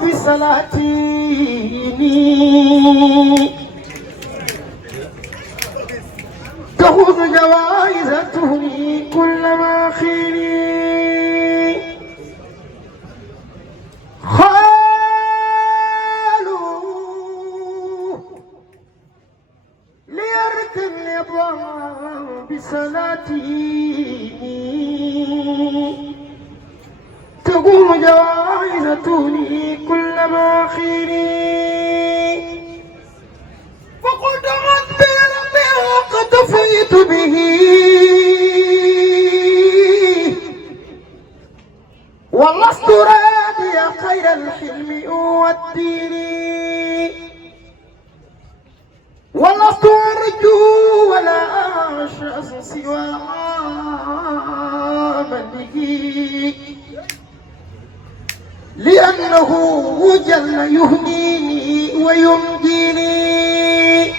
في سلاطيني تأخذ جوائز تهني كل ما خيري خالوا ليركن نظام بسلاتيني تقوم جوائز تهني كل ما خيري فقلت ربي ربي واقتفيت به ولست راضي خير الحلم والدين ولست أرجو ولا أعشى سوى ملكي لأنه جل يهنيني ويمجيني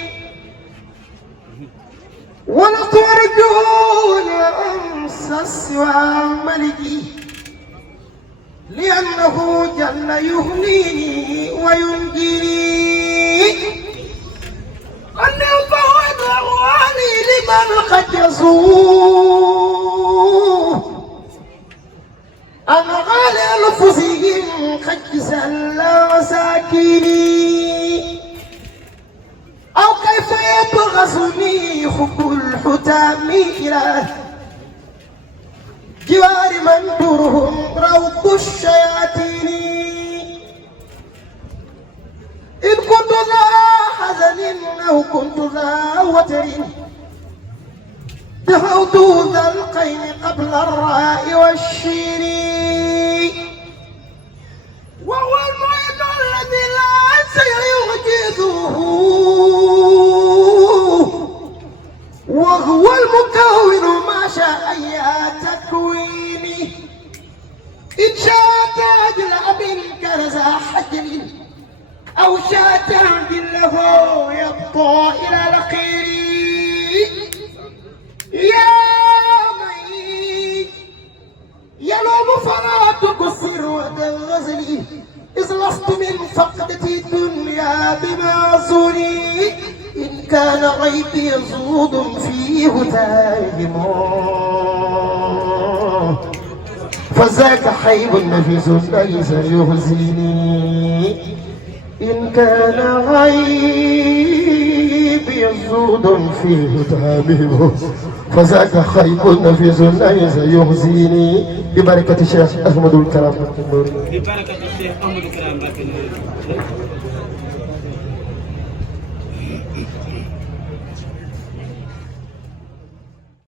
ولست أرجو ولا أنسى سوى ملكي لأنه جل يهنيني ويمجيني أني أفوض أغواني لمن قد يصوم أنا غالي أنفسهم قد جزل مساكيني أو كيف يبغصني حب الحتام إلى جوار من درهم روض الشياطين إن كنت ذا حزن أو كنت ذا وتر دفعت ذا القين قبل الراء والشين وهو المعيد الذي لا سيعجزه وهو المكون ما شاء يا تكويني إن شاء تعجل أب كرز حجر أو شاء تعجل له يبطى إلى الأخير يا مي يلوم فلا تقصر وتغزلي إذ لست من فقدة الدنيا بمعصوني إن كان غيبي زود فيه تاهم فذاك حيب نفيس ليس يهزيني إن كان غيبي زود فيه تاهم فذاك خيب نفيس ليس يهزيني ببركة الشيخ أحمد الكرام ببركة الشيخ أحمد الكرام.